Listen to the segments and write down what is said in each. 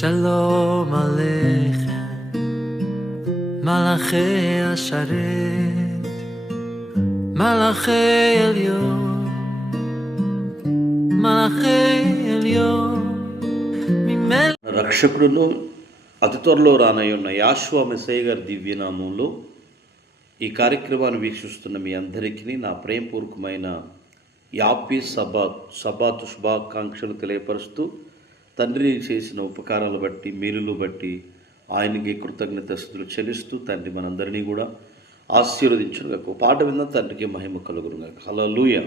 שלום עליכם, מלאכי השרת, מלאכי עליון, మలఖే Elyon మిమ్మల్ రక్షకుడును అతి త్వరలో రానయ్యున్న యాషువా మెస్సయ్య గారి దివ్యనామంలో ఈ కార్యక్రమాన్ని వీక్షిస్తున్న మీ అందరికీ నా ప్రేమపూర్వకమైన యాపీ సబాత్ శుభాకాంక్షలు తెలియపరుస్తూ తండ్రి చేసిన ఉపకారాలు బట్టి మేలులు బట్టి ఆయనకి కృతజ్ఞతాస్తుతులు చెల్లిస్తూ తండ్రి మనందరినీ కూడా ఆశీర్వదించునుగాక. ఒక పాట విన్న తండ్రికి మహిమ కలుగునుగాక. హల్లెలూయా.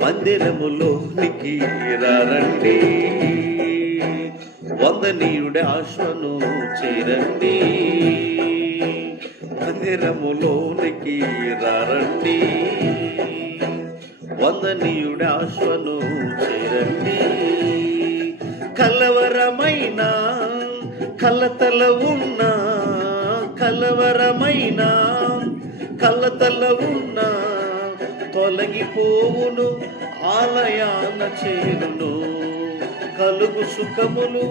మందిరములోనికి రండి, వందనీయుడి ఆశ్వను చేరండి. మందిరములోనికి రండి, వందనీయుడి ఆశ్వను చేరండి. కలవరమైన కలతల ఉన్న, కలవరమైన కలతల ఉన్న తొలగిపోవును, ఆలయాన చేరును. కలుగు సుఖములు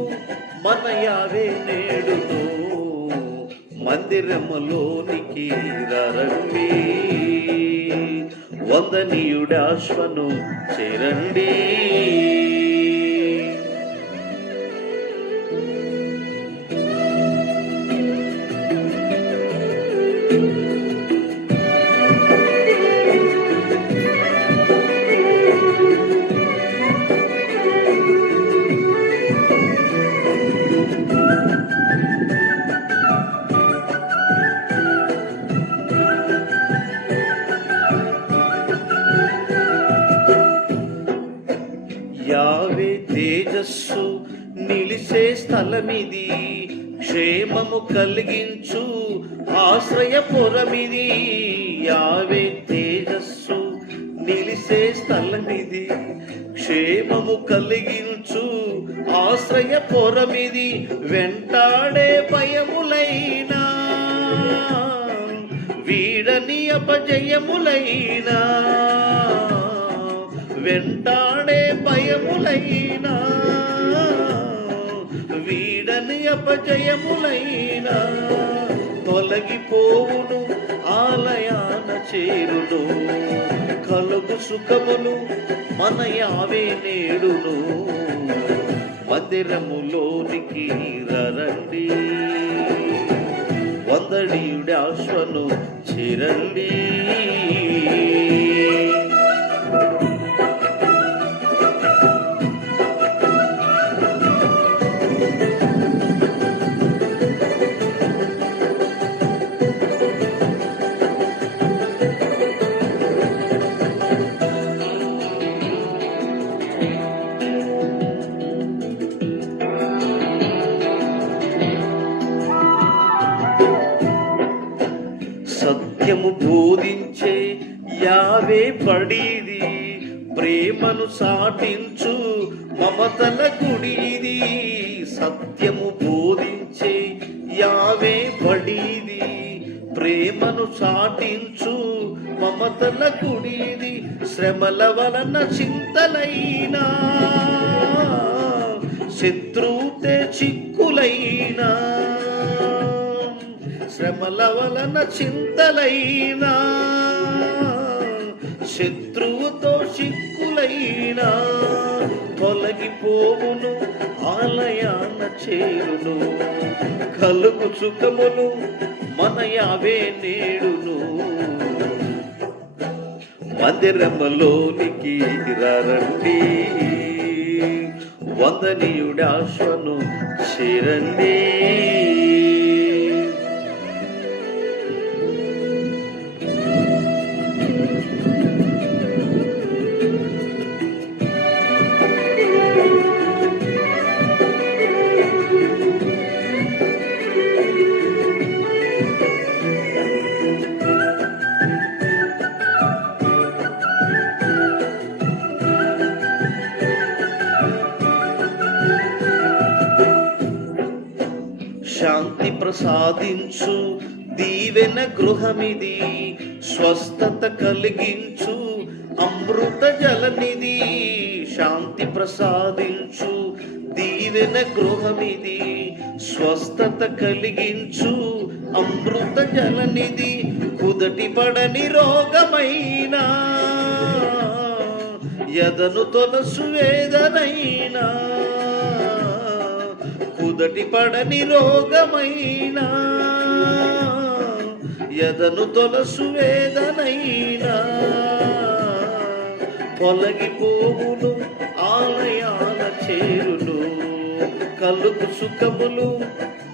మన యావే నేడును. మందిరములోనికి రండి, వందనీయుడి ఆశ్వను చేరండి. యావే తేజస్సు నిలిసే స్థలమిది, క్షేమము కలిగించు ఆశ్రయపురమిది. యావే తేజస్సు నిలిసే స్థలమిది, క్షేమము కలిగించు ఆశ్రయపురమిది. వెంటాడే భయములైనా వీడని అపజయములైనా, వెంటాడే భయములైనా వీడని అపజయములైనా తొలగిపోవును, ఆలయాన చేరును. కలుగు సుఖములు మన యావే నేడును. మందిరములోనికి రండి, వందనీయుడి ఆశ్వను చేరండి. సత్యము బోధించే యావే పడిది, ప్రేమను సాటించు మమతల గుడిది. సత్యము బోధించే యావే పడిది, ప్రేమను సాటించు మమతల గుడిది. శ్రమల వలన చింతలైనా, శత్రువుతే చిక్కులైనా, శ్రమల వలన చింతలైనా, శత్రువుతో చిక్కులైనా తొలగిపోవును, ఆలయాన చేరును. కలుగు సుఖములు మన యావే నేడును. మందిరములోనికి రండి, వందనీయుడి ఆశ్వను చేరండి. ప్రసాదించు దీవెన గృహమిది, స్వస్థత కలిగించు అమృత జలనిది. శాంతి ప్రసాదించు దీవెన గృహమిది, స్వస్థత కలిగించు అమృత జలనిది. కుదటి పడని రోగమైనా, యదను తొలసు వేదనైనా, కుదటి పడని రోగమైనా, యదను తొలసు వేదనైనా, తొలగిపోవును ఆలయాల చేరును, కలుగు సుఖములు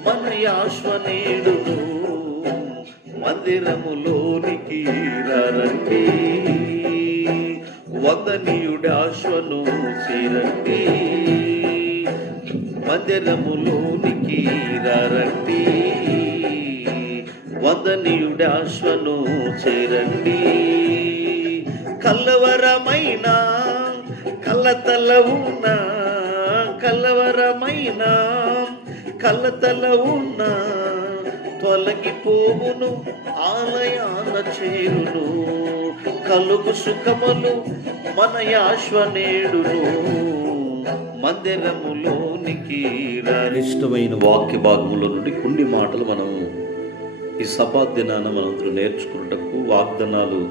మన యాశ్వనేడును. మందిరములోనికి రండి, వందనీయుడాశ్వను చేరండి. మందిరములోనికి రండి, వందనీయుడాశ్వను చేరండి. కలవరమైన కలతల ఉన్న, కలవరమైన కలతల ఉన్న, తొలగిపోవును ఆలయాన చేరును, కలుగు సుఖములు మన యాశ్వనేడును. మందిరములోనికి ఇష్టమైన వాక్య భాగములో నుండి కొన్ని మాటలు మనం ఈ సబాత్ దినాన మనందరూ నేర్చుకున్నటకు, వాగ్దానాలు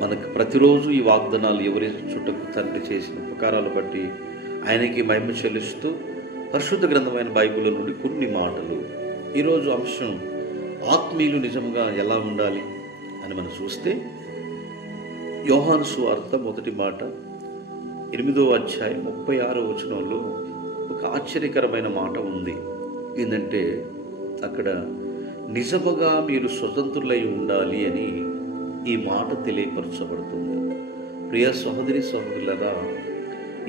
మనకు ప్రతిరోజు ఈ వాగ్దానాలు వివరించుటకు తండ్రి చేసిన ఉపకారాలు బట్టి ఆయనకి మహిమ చెల్లిస్తూ పరిశుద్ధ గ్రంథమైన బైబిల్ నుండి కొన్ని మాటలు. ఈరోజు అంశం ఆత్మీయులు నిజంగా ఎలా ఉండాలి అని మనం చూస్తే, యోహాను సువార్త మొదటి మాట 8వ అధ్యాయం 36వ వచనంలో ఒక ఆశ్చర్యకరమైన మాట ఉంది. ఏంటంటే అక్కడ నిజముగా మీరు స్వతంత్రులై ఉండాలి అని ఈ మాట తెలియపరచబడుతుంది. ప్రియ సహోదరి సహోదరులారా,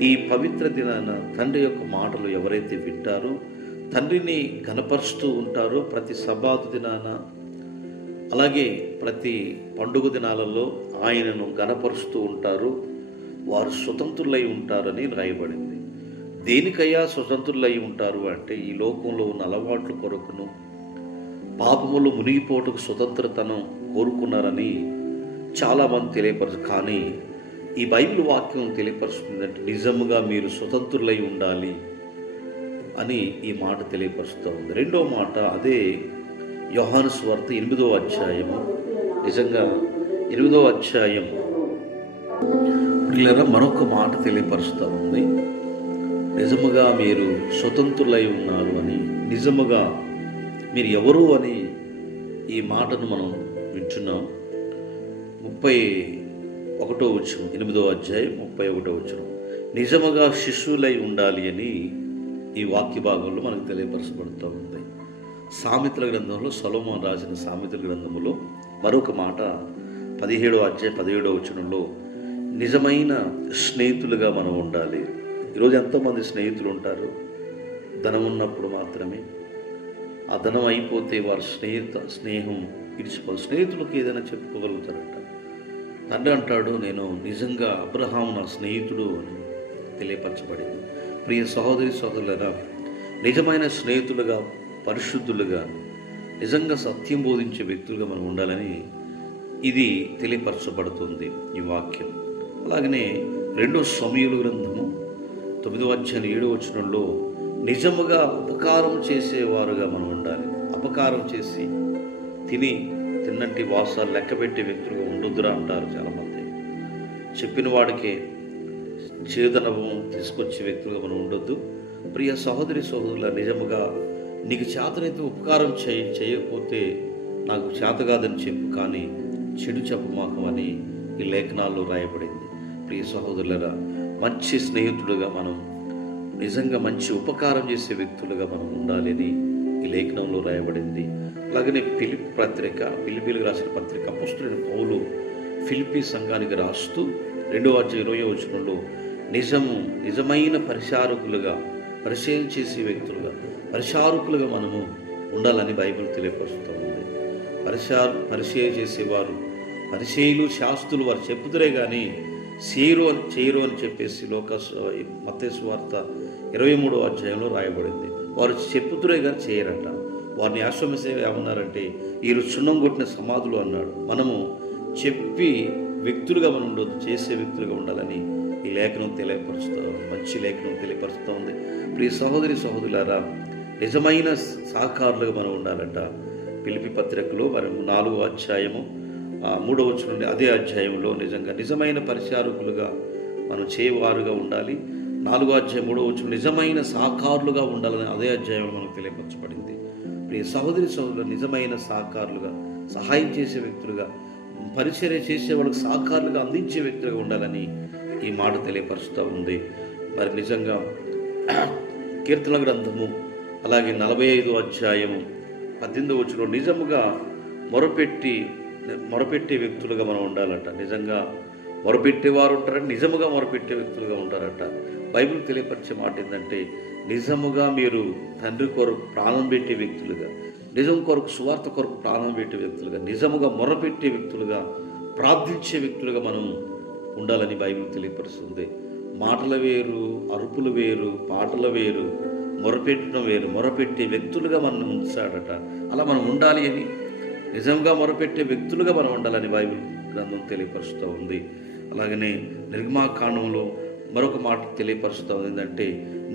ఈ పవిత్ర దినాన తండ్రి యొక్క మాటలు ఎవరైతే వింటారో, తండ్రిని ఘనపరుస్తూ ఉంటారో, ప్రతి సబాతు దినాన అలాగే ప్రతి పండుగ దినాలలో ఆయనను ఘనపరుస్తూ ఉంటారు, వారు స్వతంత్రులై ఉంటారని రాయబడింది. దేనికయ్యా స్వతంత్రులై ఉంటారు అంటే, ఈ లోకంలో ఉన్న అలవాట్ల కొరకును పాపములు మునిగిపోటుకు స్వతంత్రతను కోరుకున్నారని చాలామంది తెలియపరచు. కానీ ఈ బైబిల్ వాక్యం తెలియపరుస్తుందంటే నిజముగా మీరు స్వతంత్రులై ఉండాలి అని ఈ మాట తెలియపరుస్తూ ఉంది. రెండో మాట అదే యోహాను సువార్త 8వ అధ్యాయము. నిజంగా 8వ అధ్యాయం పిల్లరా మరొక మాట తెలియపరుస్తూ ఉంది. నిజముగా మీరు స్వతంత్రులై ఉన్నారు అని, నిజముగా మీరు ఎవరు అని ఈ మాటను మనం వింటున్నాం. 31వ వచనం, 8వ అధ్యాయం 31వ వచనం, నిజముగా శిష్యులై ఉండాలి అని ఈ వాక్య భాగంలో మనకు తెలియపరచబడుతూ ఉంది. సామెతల గ్రంథంలో సొలొమోను రాసిన సామెతల గ్రంథంలో మరొక మాట 17వ అధ్యాయం 17వ వచనంలో, నిజమైన స్నేహితులుగా మనం ఉండాలి. ఈరోజు ఎంతోమంది స్నేహితులు ఉంటారు, ధనం ఉన్నప్పుడు మాత్రమే, ఆ ధనం అయిపోతే వారు స్నేహం ఇడిచిపోదు. స్నేహితులకు ఏదైనా చెప్పుకోగలుగుతారట. తండ్రి అంటాడు, నేను నిజంగా అబ్రహాము నా స్నేహితుడు అని తెలియపరచబడింది. ప్రియ సహోదరి సహోదరులారా, నిజమైన స్నేహితులుగా, పరిశుద్ధులుగా, నిజంగా సత్యం బోధించే వ్యక్తులుగా మనం ఉండాలని ఇది తెలియపరచబడుతుంది ఈ వాక్యం. అలాగనే 2 సమూయేలు గ్రంథము 9వ అధ్యాయం 7వ వచనంలో, నిజముగా ఉపకారం చేసేవారుగా మనం ఉండాలి. అపకారం చేసి తిన్నట్టి వాసాలు లెక్కబెట్టే వ్యక్తులుగా ఉండొద్దురా అంటారు చాలామంది. చెప్పిన వాడికే చేదనము తీసుకొచ్చే వ్యక్తులుగా మనం ఉండొద్దు. ప్రియ సహోదరి సహోదరుల, నిజముగా నీకు చేతనైతే ఉపకారం చేయకపోతే నాకు చేత కాదని చెప్పు, కానీ చెడు చెప్పమాకు అని ఈ లేఖనాల్లో రాయబడింది. ప్రియ సహోదరులరా, మంచి స్నేహితుడుగా మనం, నిజంగా మంచి ఉపకారం చేసే వ్యక్తులుగా మనం ఉండాలి అని ఈ లేఖనంలో రాయబడింది. అలాగనే ఫిలిప్పీలకు రాసిన పత్రిక అపోస్తలుడైన పౌలు ఫిలిప్పీ సంఘానికి రాస్తూ 2వ అధ్యాయం 20వ వచనంలో, నిజమైన పరిచారకులుగా, పరిచయం చేసే వ్యక్తులుగా, పరిచారకులుగా మనము ఉండాలని బైబిల్ తెలియపరుస్తూ ఉంది. పరిచయం చేసేవారు, పరిచయులు, శాస్త్రులు వారు చెప్పుతురే కానీ చేయరు అని చెప్పేసి మత్తయి సువార్త 23వ అధ్యాయంలో రాయబడింది. వారు చెప్పుతురే కానీ చేయరట. వారిని యాశ్వమేసేగా ఏమన్నారంటే వీరు సున్నం కొట్టిన సమాధులు అన్నాడు. మనము చెప్పి వ్యక్తులుగా మనం ఉండొద్దు, చేసే వ్యక్తులుగా ఉండాలని ఈ లేఖనం తెలియపరుస్తూ మంచి లేఖనం తెలియపరుస్తూ ఉంది. ప్రియ సహోదరి సహోదరులారా, నిజమైన సహకారులుగా మనం ఉండాలంట. ఫిలిప్పీ పత్రికలో మరి 4వ అధ్యాయము 3వ వచనం నుండి అదే అధ్యాయంలో నిజమైన పరిచారకులుగా మనం చేయవారుగా ఉండాలి. 4వ అధ్యాయం 3వ వచనం నిజమైన సహకారులుగా ఉండాలని అదే అధ్యాయంలో మనకు తెలియపరచబడింది. ప్రియ సహోదరి సహోదరులు, నిజమైన సహకారులుగా, సహాయం చేసే వ్యక్తులుగా, పరిచర్య చేసే వాళ్ళకి సహకారులుగా అందించే వ్యక్తులుగా ఉండాలని ఈ మాట తెలియపరుస్తూ ఉంది. మరి నిజంగా కీర్తన గ్రంథము అలాగే 45వ అధ్యాయము 18వ వచనంలో నిజముగా మొరపెట్టే వ్యక్తులుగా మనం ఉండాలంట. నిజంగా మొరపెట్టేవారు ఉంటారంట, నిజముగా మొరపెట్టే వ్యక్తులుగా ఉంటారట. బైబిల్ తెలియపరిచే మాట ఏంటంటే, నిజముగా మీరు తండ్రి కొరకు ప్రాణం పెట్టే వ్యక్తులుగా, నిజం కొరకు సువార్త కొరకు ప్రాణం పెట్టే వ్యక్తులుగా, నిజముగా మొరపెట్టే వ్యక్తులుగా, ప్రార్థించే వ్యక్తులుగా మనం ఉండాలని బైబిల్ తెలియపరుస్తుంది. మాటలు వేరు, అరుపులు వేరు, పాటలు వేరు, మొరపెట్టడం వేరు. మొరపెట్టే వ్యక్తులుగా మనం ఉంచాడట. అలా మనం ఉండాలి అని, నిజంగా మొరపెట్టే వ్యక్తులుగా మనం ఉండాలని బైబిల్ గ్రంథం తెలియపరుస్తూ ఉంది. అలాగనే నిర్గమాకాండంలో మరొక మాట తెలియపరుస్తూ ఉంది ఏంటంటే,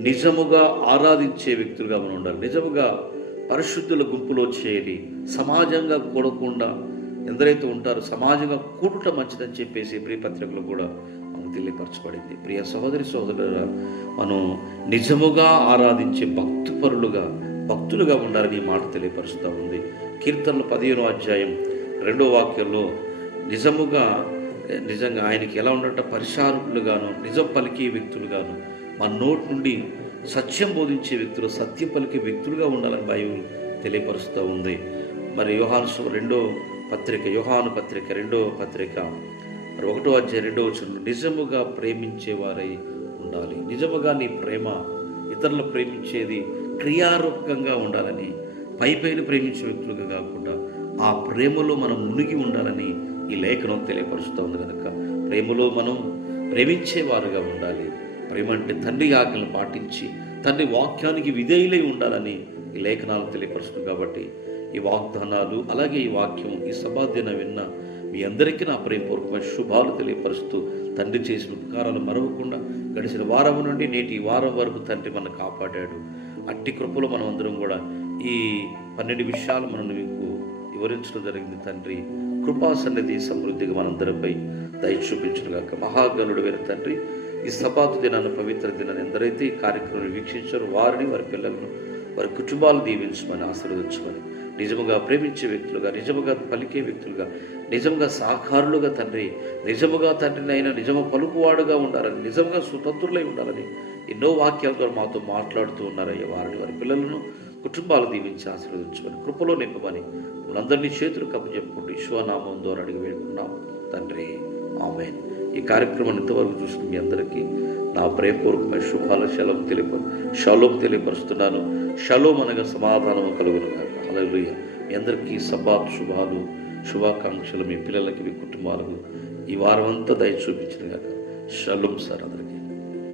నిజముగా ఆరాధించే వ్యక్తులుగా మనం ఉండాలి. నిజముగా పరిశుద్ధుల గుంపులో చేరి సమాజంగా కూడకుండా ఎందరైతే ఉంటారో సమాజంగా కూడుట మంచిదని చెప్పేసి ప్రియపత్రికలు కూడా మనకు తెలియపరచబడింది. ప్రియ సహోదరి సహోదరుల, మనం నిజముగా ఆరాధించే భక్తులుగా ఉండాలని ఈ మాట తెలియపరుస్తూ ఉంది. కీర్తనలు 15వ అధ్యాయం 2వ వాక్యంలో నిజంగా ఆయనకి ఎలా ఉండట, పరిచారకులుగాను, నిజం పలికే వ్యక్తులుగాను, మన నోటి నుండి సత్యం బోధించే వ్యక్తులు, సత్యం పలికే వ్యక్తులుగా ఉండాలని బైబిల్ తెలియపరుస్తూ ఉంది. మరి యోహాను పత్రిక 2వ పత్రిక 1వ అధ్యాయం 2వ వచనంలో నిజముగా ప్రేమించేవారై ఉండాలి. నిజముగా నీ ప్రేమ ఇతరులు ప్రేమించేది క్రియారూపకంగా ఉండాలని, పైపైన ప్రేమించే వ్యక్తులుగా కాకుండా ఆ ప్రేమలో మనం మునిగి ఉండాలని ఈ లేఖనం తెలియపరుస్తూ ఉంది. కనుక ప్రేమలో మనం ప్రేమించేవారుగా ఉండాలి. ప్రేమ అంటే తండ్రి ఆజ్ఞలు పాటించి తండ్రి వాక్యానికి విధేయులై ఉండాలని ఈ లేఖనాలు తెలియపరుస్తుంది. కాబట్టి ఈ వాగ్దానాలు అలాగే ఈ వాక్యం ఈ సభాదిన విన్న మీ అందరికీ నా ప్రేమపూర్వకమైన శుభాలు తెలియపరుస్తూ, తండ్రి చేసిన ఉపకారాలు మరవకుండా గడిచిన వారం నుండి నేటి వారం వరకు తండ్రి మనం కాపాడాడు. అట్టి కృపలో మనం అందరం కూడా ఈ 12 విషయాలు మనం మీకు వివరించడం జరిగింది. తండ్రి కృపా సన్నిధి సమృద్ధిగా మనందరిపై దయ చూపించుగాక. మహాగణుడు వేరు తండ్రి, ఈ సబాతు దినాన్ని, పవిత్ర దినాన్ని ఎందరైతే ఈ కార్యక్రమాన్ని వీక్షించారో వారిని, వారి పిల్లలను, వారి కుటుంబాలు దీవించమని, ఆశీర్వదించమని, నిజముగా ప్రేమించే వ్యక్తులుగా, నిజముగా పలికే వ్యక్తులుగా, నిజంగా సహకారులుగా తండ్రి, నిజముగా తండ్రిని అయినా నిజము పలుకువాడుగా ఉండాలని, నిజంగా స్వతంత్రులై ఉండాలని ఎన్నో వాక్యాలతో మాతో మాట్లాడుతూ ఉన్నారయ్యా. వారిని, వారి పిల్లలను, కుటుంబాలు దీవించి ఆశీర్వదించమని, కృపలో నింపమని మనందరినీ చేతులు కప్పచెప్పుకుంటూ ఈశ్వరనామం ద్వారా అడిగి వేడుకున్నాం తండ్రి, ఆమేన్. ఈ కార్యక్రమాన్ని ఇంతవరకు చూసిన మీ అందరికీ నా ప్రేమపూర్వకమైన శుభాల షలోం తెలియపరుస్తున్నాను. షలోం అనగా సమాధానం కలుగునుగాక. హల్లెలూయా. మీ అందరికీ సబాత్ శుభాకాంక్షలు, మీ పిల్లలకి, మీ కుటుంబాలకు ఈ వారం అంతా దయ చూపించిన గాక. షలోం సార్ అందరికీ.